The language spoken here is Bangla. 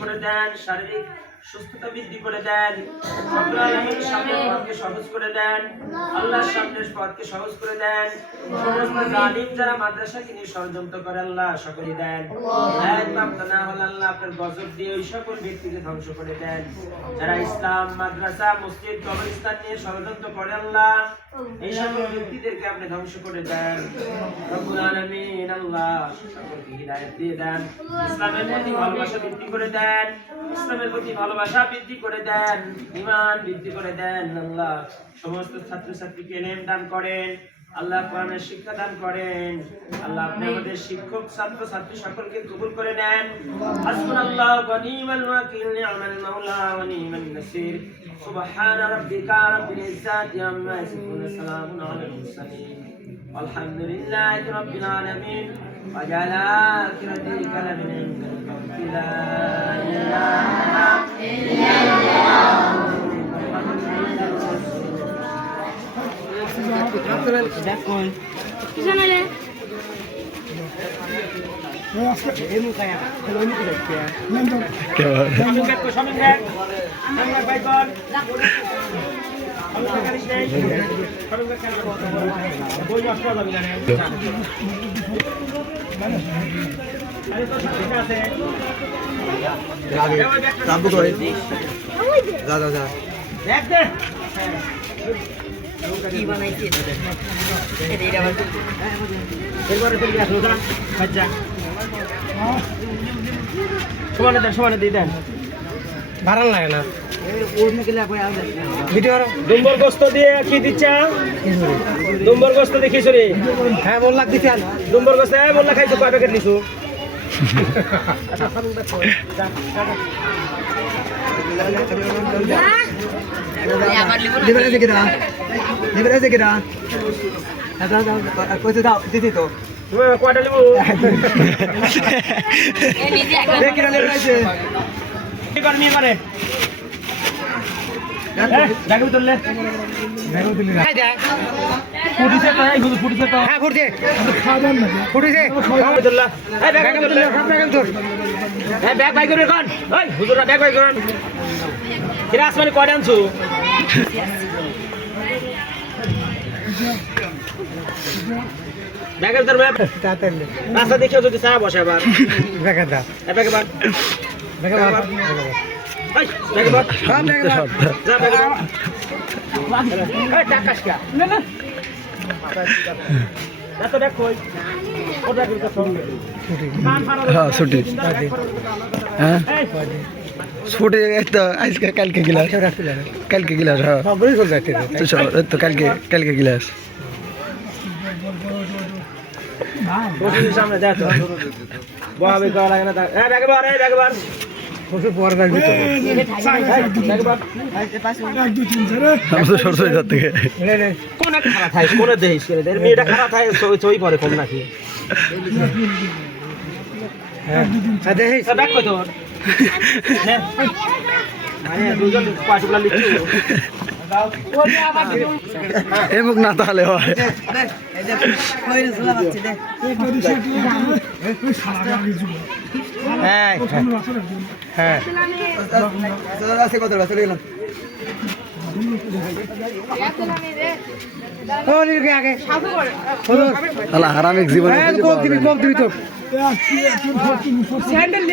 করে দেন, শারীরিক সুস্থতা বৃদ্ধি করে দেন, সকলের সামনের পথকে সহজ করে দেন, আল্লাহর সামনের পথকে সহজ করে দেন। সমস্ত জালিম যারা মাদ্রাসাকে নিয়ে ষড়যন্ত্র করে আল্লাহ সকলে দেন। একমাত্র না হলে আল্লাহ আপনার গজব দিয়ে ওই সকল ব্যক্তিকে ধ্বংস করে দেন যারা ইসলাম, মাদ্রাসা, মসজিদ, কবরস্থান নিয়ে ষড়যন্ত্র করে আল্লাহ এই সকল ব্যক্তিদেরকে আপনি ধ্বংস করে দেন। রব্বুল আলামিন আল্লাহ সকলকে হিদায়াত দিয়ে দেন, ইসলামের প্রতি ভালোবাসা বৃদ্ধি করে দেন, ইসলামের প্রতি ভালোবাসা বৃদ্ধি করে দেন, ঈমান বৃদ্ধি করে দেন। আল্লাহ সমস্ত ছাত্রছাত্রীকে ইলম দান করেন, আল্লাহ কোরআনের শিক্ষা দান করেন। আল্লাহ আপনি আমাদের শিক্ষক, ছাত্র ছাত্রী সকলকে কবুল করে নেন। হাসবুনাল্লাহু ওয়া নি'মাল ওয়াকিল, নি'মাল মাওলা ওয়া নি'মান নাসির। সুবহান রাব্বিকা রাব্বিল ইজ্জাতি আম্মা ইয়াসিফুন, সালামুন আলাল মুরসালিন, আলহামদুলিল্লাহি রাব্বিল আলামিন। ওয়া জাআলা আখিরাতি কালামিনা লা ইলাহা ইল্লাল্লাহ। কি বানাইছে সমানে দিয়ে দেন, ভালো লাগে না। দুম্বর গোস্ত দিয়ে কি দিচ্ছা? দুম্বর গোস্ত দিয়ে খিচুড়ি। হ্যাঁ বল লাগ দিতে দুম্বর গোস্ত বললা খাইছো, কয় প্যাকেট নিছো? কয়টা নেবো? কি করে নিয়ে পারে? ব্যাগে তুললে ফুটিছে তো, এই ফুটিছে তো। হ্যাঁ ফুটছে ব্যাগ বাই করে এখন ওই হুজুরা ব্যাগ বাই করেন। কিরা আসমানি কয়টা আনছো? ব্যাগের ধরবে রাস্তা দেখেও যদি চা বসে আবার ব্যাগের দাম ব্যাগে বার ব্যাগের ব্যাগে বার যা ব্যাগে টাকাস কা না না তো দেখো ওটা কিন্তু সঙ্গে হ্যাঁ ছুটি হ্যাঁ ছুটি তো আজকে কালকে গিলাস হ্যাঁ সবই চলে যাচ্ছে তো চলো তো কালকে গিলাস সামনে যা তো বহাবে করা লাগে না। হ্যাঁ ব্যাগে বার প্রচুর পর রাখবি তো আমি তো সরষে যার থেকে কোন খারাপ থাকে, কোন দেহিস করে দেয় মেয়েটা খারাপ থাকে, চই পরে কম নাকি? হ্যাঁ দেখিস ব্যাগ কই তোর? দুজন পাঁচগুলা লিখছি এই মুখ না তাহলে হয় হ্যাঁ হ্যাঁ আল্লাহ হারামিক জীবনে কম দিবি তো স্যান্ডেল